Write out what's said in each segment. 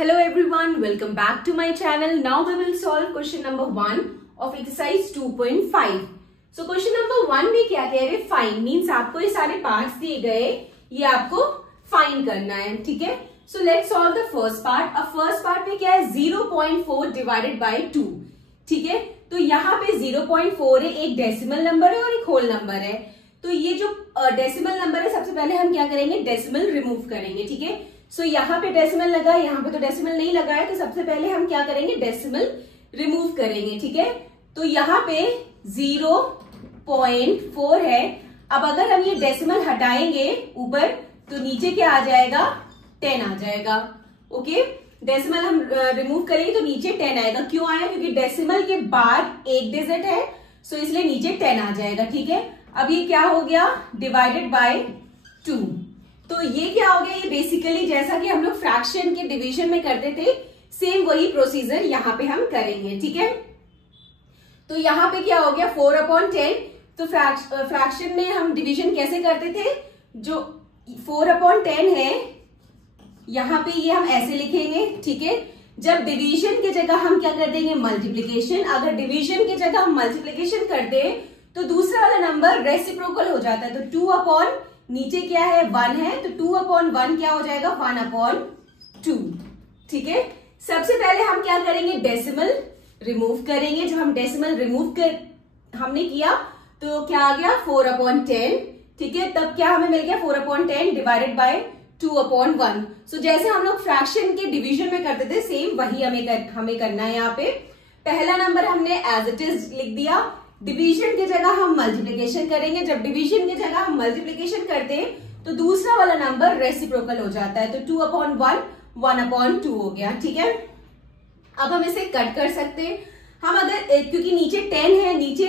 Hello everyone, welcome back to my channel. Now we will solve question number 1 of exercise 2.5. So question number 1 में क्या कह रहे हैं? Find means आपको ये सारे parts दिए गए, ये आपको find करना है, ठीक है? So let's solve the first part. अब first part में क्या है? 0.4 divided by 2, ठीक है? तो यहाँ पे 0.4 है, एक डेसिमल नंबर है और एक होल नंबर है. तो ये जो डेसिमल नंबर है, सबसे पहले हम क्या करेंगे? डेसिमल रिमूव करेंगे, ठीक है? सो यहाँ पे डेसिमल लगा है, यहाँ पे तो डेसिमल नहीं लगा है, तो सबसे पहले हम क्या करेंगे? डेसिमल रिमूव करेंगे, ठीक है? तो यहाँ पे 0.4 है. अब अगर हम ये डेसिमल हटाएंगे ऊपर, तो नीचे क्या आ जाएगा? 10 आ जाएगा. ओके, डेसिमल हम रिमूव करेंगे तो नीचे 10 आएगा. क्यों आया? क्योंकि डेसिमल के बाद एक डिजिट है, सो इसलिए नीचे 10 आ जाएगा, ठीक है? अब ये क्या हो गया? Divided by 2. तो ये क्या हो गया? ये बेसिकली जैसा कि हम लोग फ्रैक्शन के डिवीजन में करते थे, सेम वही प्रोसीजर यहाँ पे हम करेंगे, ठीक है? तो यहाँ पे क्या हो गया? 4/10. तो फ्रैक्शन में हम डिवीजन कैसे करते थे? जो 4/10 है, यहाँ पे ये हम ऐसे लिखेंगे, ठीक है? जब डिवीजन की जगह हम क्या कर देंगे? मल्टीप्लीकेशन. अगर डिवीजन की जगह हम मल्टीप्लीकेशन करते हैं तो दूसरा वाला नंबर रेसिप्रोकल हो जाता है. तो 2 नीचे क्या है? 1 है, तो 2/1 क्या हो जाएगा? 1/2, ठीक है? सबसे पहले हम क्या करेंगे? डेसिमल रिमूव करेंगे. जब हम डेसिमल रिमूव हमने किया तो क्या आ गया? 4/10, ठीक है? तब क्या हमें मिल गया? 4/10 डिवाइडेड बाय 2/1. सो जैसे हम लोग फ्रैक्शन के डिवीजन में करते थे, सेम वही हमें करना है. यहाँ पे पहला नंबर हमने एज इट इज लिख दिया. डिवीजन की जगह हम मल्टीप्लिकेशन करेंगे. जब डिवीजन की जगह हम मल्टीप्लिकेशन करते हैं तो दूसरा वाला नंबर रेसिप्रोकल हो जाता है. तो 2/1 1/2 हो गया, ठीक है? अब हम इसे कट कर सकते हैं. हम अगर क्योंकि नीचे 10 है, नीचे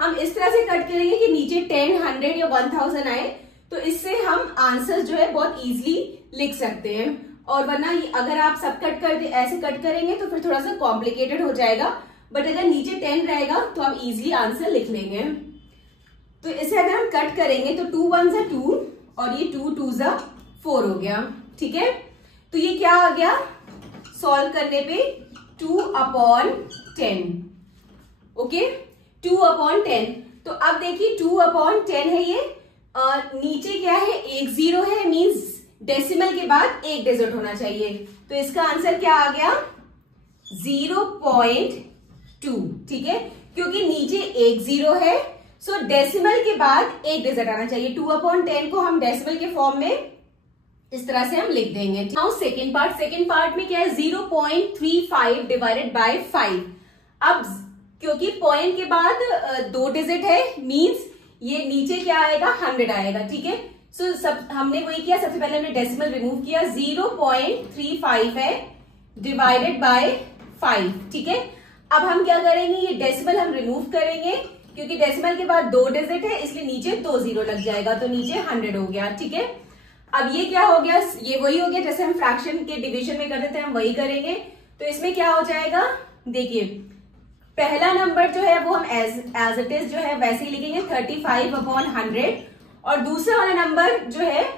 हम इस तरह से कट करेंगे कि नीचे 10, 100 या 1000 आए, तो इससे हम आंसर जो है बहुत इजीली लिख सकते हैं. और वरना अगर आप सब कट कर दे, ऐसे कट करेंगे तो फिर थोड़ा सा कॉम्प्लिकेटेड हो जाएगा. बट अगर नीचे 10 रहेगा तो हम इजीली आंसर लिख लेंगे. तो इसे अगर हम कट करेंगे तो 2 1 2 और ये 2 2 4 हो गया, ठीक है? तो ये क्या आ गया? सॉल्व करने पे 2/10. ओके, 2/10. तो अब देखिए 2/10 है ये, और नीचे क्या है? एक 0 है, मींस डेसिमल के बाद एक डिजिट होना चाहिए. तो इसका आंसर क्या आ गया? 0.2, ठीक है? क्योंकि नीचे एक 0 है, सो डेसिमल के बाद एक डिजिट आना चाहिए. 2/10 को हम डेसिमल के फॉर्म में इस तरह से हम लिख देंगे. नाउ सेकेंड पार्ट में क्या है? 0.35 डिवाइडेड बाय 5. अब क्योंकि पॉइंट के बाद 2 डिजिट है, मींस ये नीचे क्या आएगा? 100 आएगा, ठीक है? सो सब हमने वही किया. सबसे पहले हमने डेसिमल रिमूव किया. 0.35 है डिवाइडेड बाय 5, ठीक है? अब हम क्या करेंगे? ये डेसिमल हम रिमूव करेंगे, क्योंकि डेसिमल के बाद 2 डिजिट है, इसलिए नीचे 2 0 लग जाएगा, तो नीचे 100 हो गया, ठीक है? अब ये क्या हो गया? ये वही हो गया जैसे हम फ्रैक्शन के डिवीजन में करते थे, हम वही करेंगे. तो इसमें क्या हो जाएगा? देखिए, पहला नंबर जो है वो हम एज इट इज जो है वैसे ही लिखेंगे, 35/100. और दूसरा वाला नंबर जो है,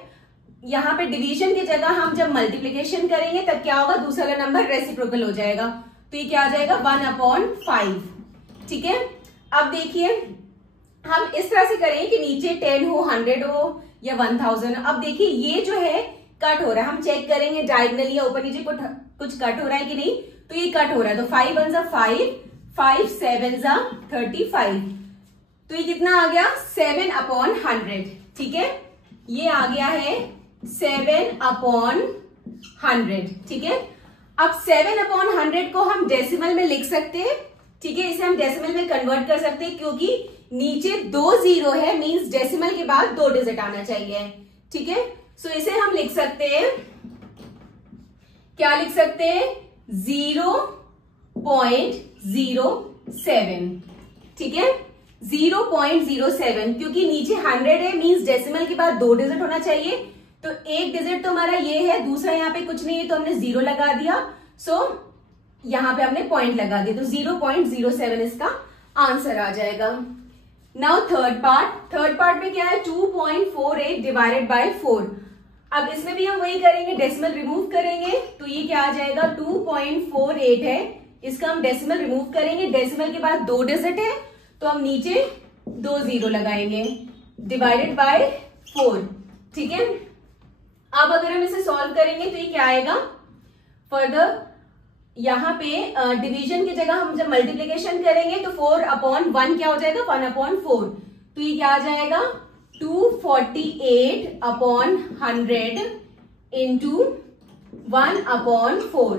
यहाँ पे डिवीजन की जगह हम जब मल्टीप्लीकेशन करेंगे तब क्या होगा? दूसरा वाला नंबर रेसिप्रोकल हो जाएगा. तो ये क्या आ जाएगा? 1/5, ठीक है? अब देखिए, हम इस तरह से करेंगे कि नीचे 10 हो, 100 हो या 1000. अब देखिए ये जो है कट हो रहा है. हम चेक करेंगे डायगोनली या ऊपर नीचे कुछ कट हो रहा है कि नहीं. तो ये कट हो रहा है. तो 5 1 5, 5 7 35. तो ये कितना आ गया? 7/100, ठीक है? ये आ गया है 7/100, ठीक है? अब 7/100 को हम डेसिमल में लिख सकते हैं, ठीक है? इसे हम डेसिमल में कन्वर्ट कर सकते हैं, क्योंकि नीचे 2 0 है, मींस डेसिमल के बाद 2 डिजिट आना चाहिए, ठीक है? सो इसे हम लिख सकते हैं, क्या लिख सकते हैं? 0.07, ठीक है? 0.07, क्योंकि नीचे 100 है, मींस डेसिमल के बाद 2 डिजिट होना चाहिए. तो एक डिजिट तो हमारा ये है, दूसरा यहाँ पे कुछ नहीं है, तो हमने 0 लगा दिया. सो यहाँ पे हमने पॉइंट लगा दिया, तो 0.07 इसका आंसर आ जाएगा. नाउ थर्ड पार्ट में क्या है? 2.48 डिवाइडेड बाय 4. अब इसमें भी हम वही करेंगे, डेसिमल रिमूव करेंगे तो ये क्या आ जाएगा 2.48 है, इसका हम डेसिमल रिमूव करेंगे। डेसिमल के बाद 2 डिजिट है तो हम नीचे 2 जीरो लगाएंगे, डिवाइडेड बाय 4। ठीक है, अब अगर हम इसे सॉल्व करेंगे तो ये क्या आएगा, फर्दर यहाँ पे डिवीजन की जगह हम जब मल्टीप्लीकेशन करेंगे तो 4/1 क्या हो जाएगा 1/4, तो ये क्या आ जाएगा 248/100 इंटू 1/4।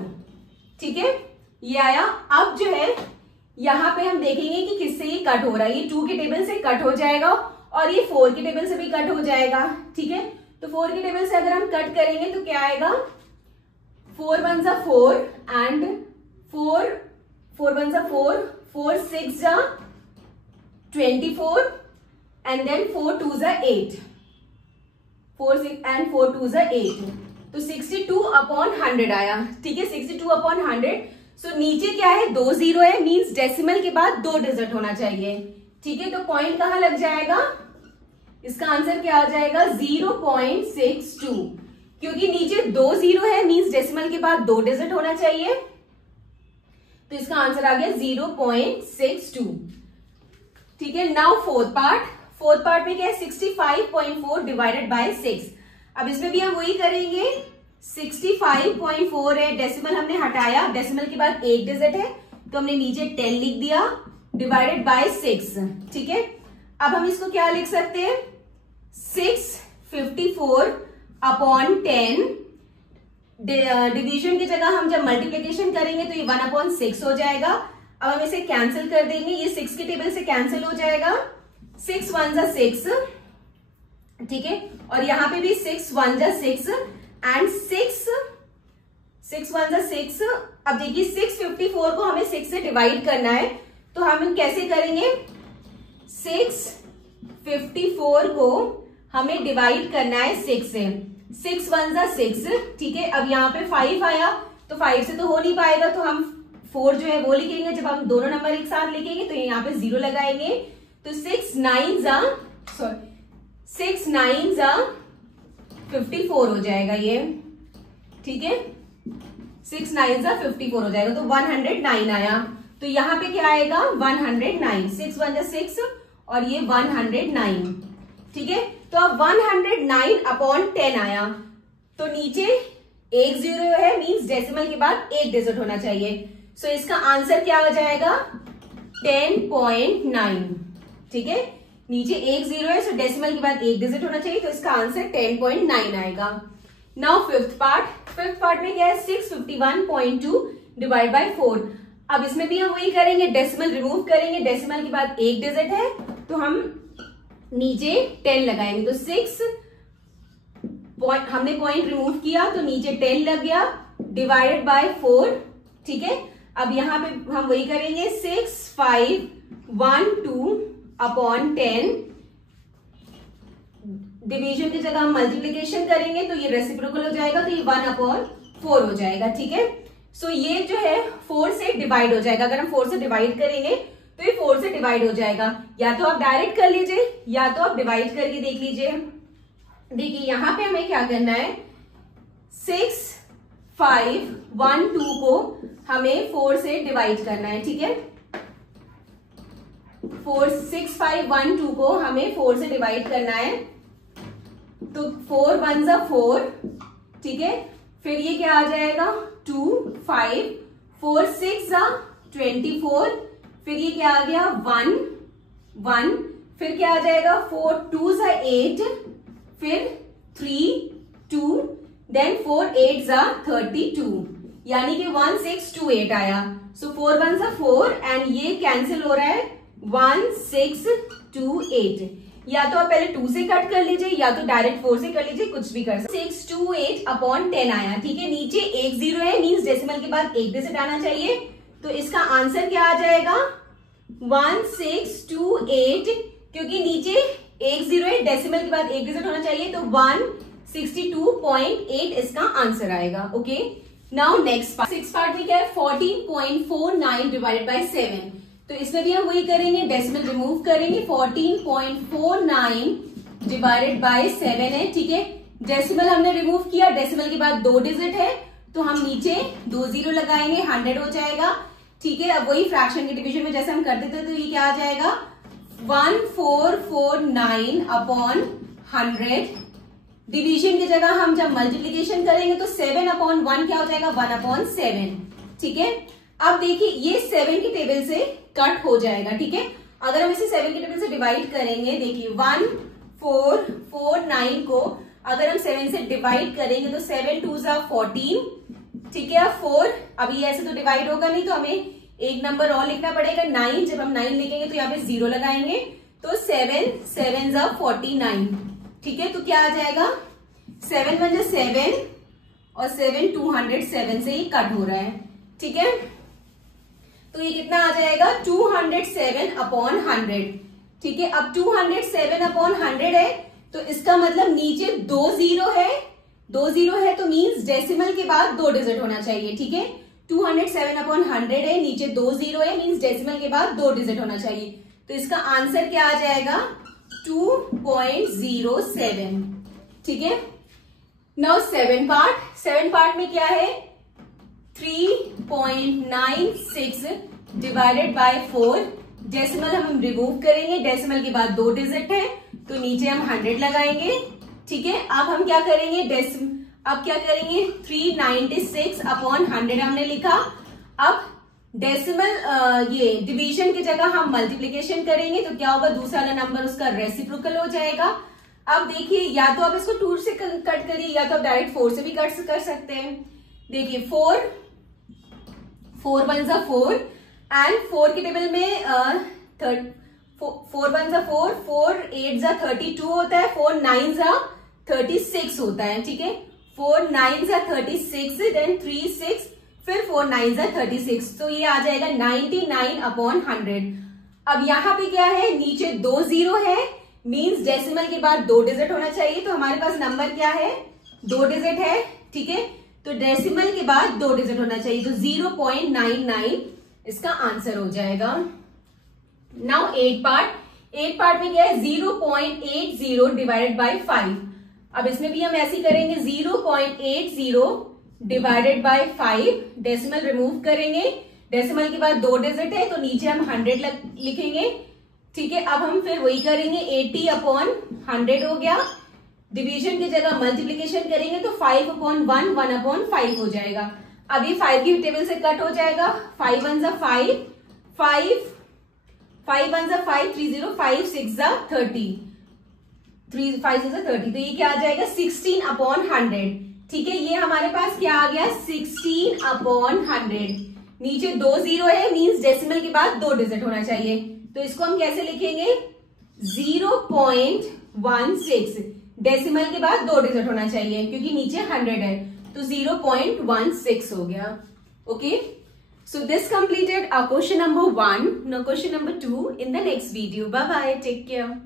ठीक है, ये आया। अब जो है यहाँ पे हम देखेंगे कि किससे ये कट हो रहा है, ये 2 के टेबल से कट हो जाएगा और ये 4 के टेबल से भी कट हो जाएगा। ठीक है, तो 4 के टेबल से अगर हम कट करेंगे तो क्या आएगा 4 1 जा 4 एंड 4 1 जा 4, 4 6 जा 24 एंड देन 4 2 जा 8, 4 6 एंड 4 2 जा 8, तो 62/100 आया। ठीक है, 62/100। सो नीचे क्या है 2 जीरो है, मींस डेसिमल के बाद 2 डिजिट होना चाहिए। ठीक है, तो पॉइंट कहां लग जाएगा, इसका आंसर क्या आ जाएगा 0.62, क्योंकि नीचे 2 जीरो है मींस डेसिमल के बाद 2 डिजिट होना चाहिए, तो इसका आंसर आ गया 0.62। ठीक है, नाउ फोर्थ पार्ट में क्या है 65.4 डिवाइडेड बाय 6। अब इसमें भी हम वही करेंगे, 65.4 है, डेसिमल हमने हटाया, डेसिमल के बाद 1 डिजिट है तो हमने नीचे 10 लिख दिया, डिवाइडेड बाय 6। ठीक है, अब हम इसको क्या लिख सकते हैं 654/10, डिवीजन की जगह हम जब मल्टीप्लिकेशन करेंगे तो ये 1/6 हो जाएगा। अब हम इसे कैंसिल कर देंगे, ये 6 के टेबल से कैंसिल हो जाएगा, 6 1 जा 6। ठीक है, और यहाँ पे भी 6 1 जा 6 एंड 6 1 जा 6। अब देखिए 654 को हमें 6 से डिवाइड करना है, तो हम कैसे करेंगे 654 को हमें डिवाइड करना है 6 से, 6 1 जा 6। ठीक है, अब यहाँ पे 5 आया तो 5 से तो हो नहीं पाएगा, तो हम 4 जो है वो लिखेंगे, जब हम दोनों नंबर एक साथ लिखेंगे तो यहाँ पे 0 लगाएंगे, तो 6 9 जा 54 हो जाएगा ये। ठीक है, 6 9 जा 54 हो जाएगा, तो 109 आया, तो यहाँ पे क्या आएगा 109, 6 1 जा 6 और ये 109। ठीक है, तो अब 109/10 आया, तो नीचे 1 जीरो है मींस डेसिमल के बाद 1 डिजिट होना चाहिए, सो इसका आंसर क्या हो जाएगा 10.9। ठीक है, नीचे 1 जीरो है, सो डेसिमल के बाद 1 डिजिट होना चाहिए, तो इसका आंसर 10.9 आएगा। नाउ फिफ्थ पार्ट में क्या है 651.2 डिवाइड बाय 4। अब इसमें भी हम वही करेंगे, डेसिमल रिमूव करेंगे, डेसिमल के बाद 1 डिजिट है तो हम नीचे 10 लगाएंगे, तो 6 हमने पॉइंट रिमूव किया तो नीचे 10 लग गया, डिवाइडेड बाय 4। ठीक है, अब यहां पे हम वही करेंगे 6512/10, डिवीजन की जगह हम मल्टीप्लीकेशन करेंगे तो ये रेसिप्रोकल हो जाएगा, तो ये 1/4 हो जाएगा। ठीक है, सो ये जो है 4 से डिवाइड हो जाएगा, अगर हम 4 से डिवाइड करेंगे तो ये 4 से डिवाइड हो जाएगा, या तो आप डायरेक्ट कर लीजिए या तो आप डिवाइड करके देख लीजिए। देखिए यहां पे हमें क्या करना है 6512 को हमें 4 से डिवाइड करना है। ठीक है, 6512 को हमें 4 से डिवाइड करना है, तो 4 1 जा 4। ठीक है, फिर ये क्या आ जाएगा 2 5, 4 6 जा 24, फिर ये क्या आ गया 1 1, फिर क्या आ जाएगा 4 2 जा 8, फिर 3 2, देन 4 8 जा 32, यानी कि 1628 आया। सो 4 1 जा 4 एंड ये कैंसिल हो रहा है 1628। या तो आप पहले 2 से कट कर लीजिए या तो डायरेक्ट 4 से कर लीजिए, कुछ भी कर सकते। 628/10 आया। ठीक है, नीचे 1 जीरो है मींस डेसिमल के बाद 1 डिजिट आना चाहिए, तो इसका आंसर क्या आ जाएगा 1628, क्योंकि नीचे 1 जीरो है, डेसिमल के बाद 1 डिजिट होना चाहिए, तो 162.8 इसका आंसर आएगा। Okay, now next part, 6 part में क्या है 14.49 डिवाइडेड बाय 7, तो इसमें भी हम वही करेंगे, डेसिमल रिमूव करेंगे, 14.49 डिवाइडेड बाय 7 है। ठीक है, डेसिमल हमने रिमूव किया, डेसिमल के बाद 2 डिजिट है तो हम नीचे 2 0 लगाएंगे, 100 हो जाएगा। ठीक है, अब वही फ्रैक्शन के डिवीजन में जैसे हम करते थे तो ये क्या आ जाएगा 1449 अपॉन 100। डिवीजन की जगह हम जब मल्टीप्लीकेशन करेंगे तो 7 अपॉन 1 क्या हो जाएगा 1 अपॉन 7। ठीक है, अब देखिए ये 7 की टेबल से कट हो जाएगा। ठीक है, अगर हम इसे 7 की टेबल से डिवाइड करेंगे, देखिए 1449 को अगर हम 7 से डिवाइड करेंगे तो 7 2 14। ठीक है, अब 4, अब ये ऐसे तो डिवाइड होगा नहीं तो हमें एक नंबर और लिखना पड़ेगा 9। जब हम 9 लिखेंगे तो यहाँ पे 0 लगाएंगे तो 7 7 49। ठीक है, तो क्या आ जाएगा 7 1 7 और 7 207 से ही कट हो रहा है। ठीक है, तो ये कितना आ जाएगा 207 अपॉन 100। ठीक है, अब 207 अपॉन 100 है तो इसका मतलब नीचे 2 0 है, 2 0 है तो मींस डेसिमल के बाद 2 डिजिट होना चाहिए। ठीक है, 207 अपॉन 100 है, नीचे 2 0 है मींस डेसिमल के बाद 2 डिजिट होना चाहिए। तो इसका आंसर क्या आ जाएगा 2.07। ठीक है, नाउ 7 पार्ट में क्या है 3.96 डिवाइडेड बाय 4। डेसिमल हम रिमूव करेंगे, डेसिमल के बाद 2 डिजिट है तो नीचे हम 100 लगाएंगे। ठीक है, अब हम क्या करेंगे अब क्या करेंगे 396 अपॉन 100 हमने लिखा। अब डेसिमल ये डिवीजन की जगह हम मल्टीप्लीकेशन करेंगे तो क्या होगा दूसरा वाला नंबर उसका रेसिप्रोकल हो जाएगा। अब देखिए या तो आप इसको 2 से कट करिए या तो आप डायरेक्ट 4 से भी कट कर सकते हैं। देखिए 4 1 4 एंड 4 की टेबल में 4 1 4, 4 8 32 होता है, 4 9 36 होता है। ठीक है, 4 9 36 देन 3 6 फिर 4 9 36 तो ये आ जाएगा 99 अपॉन 100। अब यहाँ पे क्या है नीचे 2 0 है मींस डेसिमल के बाद 2 डिजिट होना चाहिए तो हमारे पास नंबर क्या है 2 डिजिट है। ठीक है, तो डेसिमल के बाद 2 डिजिट होना चाहिए तो 0.99 इसका आंसर हो जाएगा। नाउ 8 पार्ट में क्या है 0.80 डिवाइडेड बाय 5। अब इसमें भी हम ऐसे करेंगे 0.80 डिवाइडेड बाय 5, डेसिमल रिमूव करेंगे, डेसिमल के बाद 2 डिजिट है तो नीचे हम 100 लिखेंगे। ठीक है, अब हम फिर वही करेंगे 80 अपॉन 100 हो गया, डिवीजन की जगह मल्टीप्लीकेशन करेंगे तो 5 अपॉन 1 1 अपॉन 5 हो जाएगा। अब ये 5 की टेबल से कट हो जाएगा, 5 1 5 5 5 1 5 3 0 5 6 30 3 5 6 30 तो ये क्या आ जाएगा 16 अपॉन 100। ठीक है, ये हमारे पास क्या आ गया 16 अपॉन 100। नीचे 2 0 है मींस डेसिमल के बाद 2 डिजिट होना चाहिए तो इसको हम कैसे लिखेंगे 0.16, डेसिमल के बाद 2 डिजिट होना चाहिए क्योंकि नीचे 100 है तो 0.16 हो गया। Okay, so this completed our question number 1. Now question number 2 in the next video. Bye bye, take care.